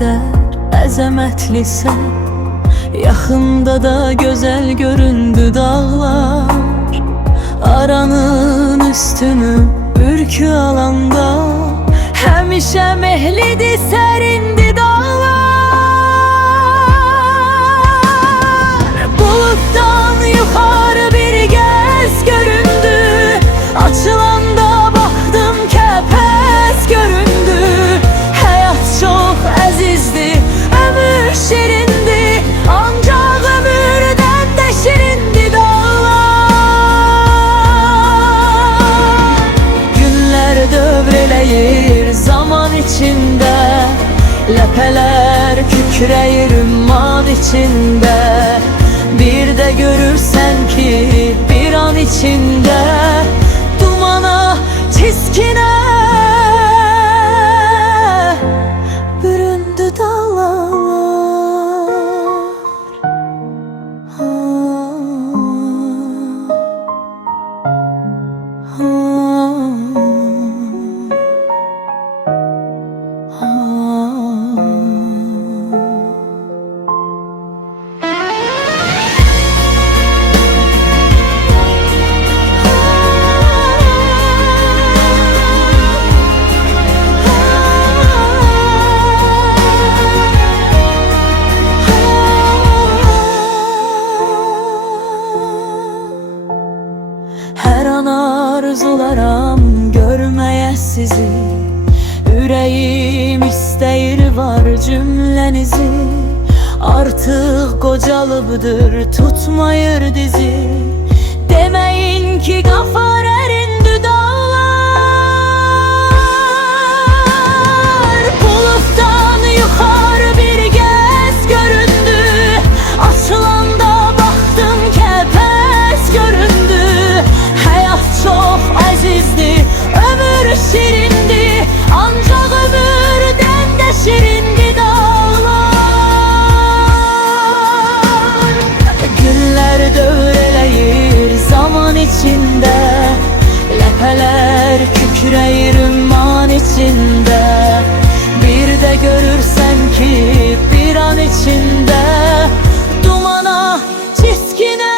qədər əzəmətlisən. Yaxında da gözəl göründü dağlar, aranın üstünü ürkü alanda. Həmişə mehlidir, sərindi dağlar. Bulutdan yuxarı bir gəz göründü, açılanda baxdım kəpəz göründü. Həyat çox əzizdir, ömür şirindi, ancaq ömürdən də şirindi dağlar. Günlər dövr eləyir zaman içində, ləpələr kükrəyir ümman içində. Bir də görürsən ki bir an içində dumana, çiskinə büründü dağlar. Hər an arzularam görməyə sizi, ürəyim istəyir var cümlənizi. Artıq qocalıbdır, tutmayır dizi, deməyin ki qafar ərindi dağlar. Bulutdan yuxarı bir gəz göründü, açılanda baxdım kəpəz göründü. Həyat çox əzizdir, ömür şirindi, ancaq ömürdən də şirindi dağlar. Günlər dövr eləyir zaman içində, ləpələr kükrəyir ümman içində. Bir də görürsən ki bir an içində dumana, çiskinə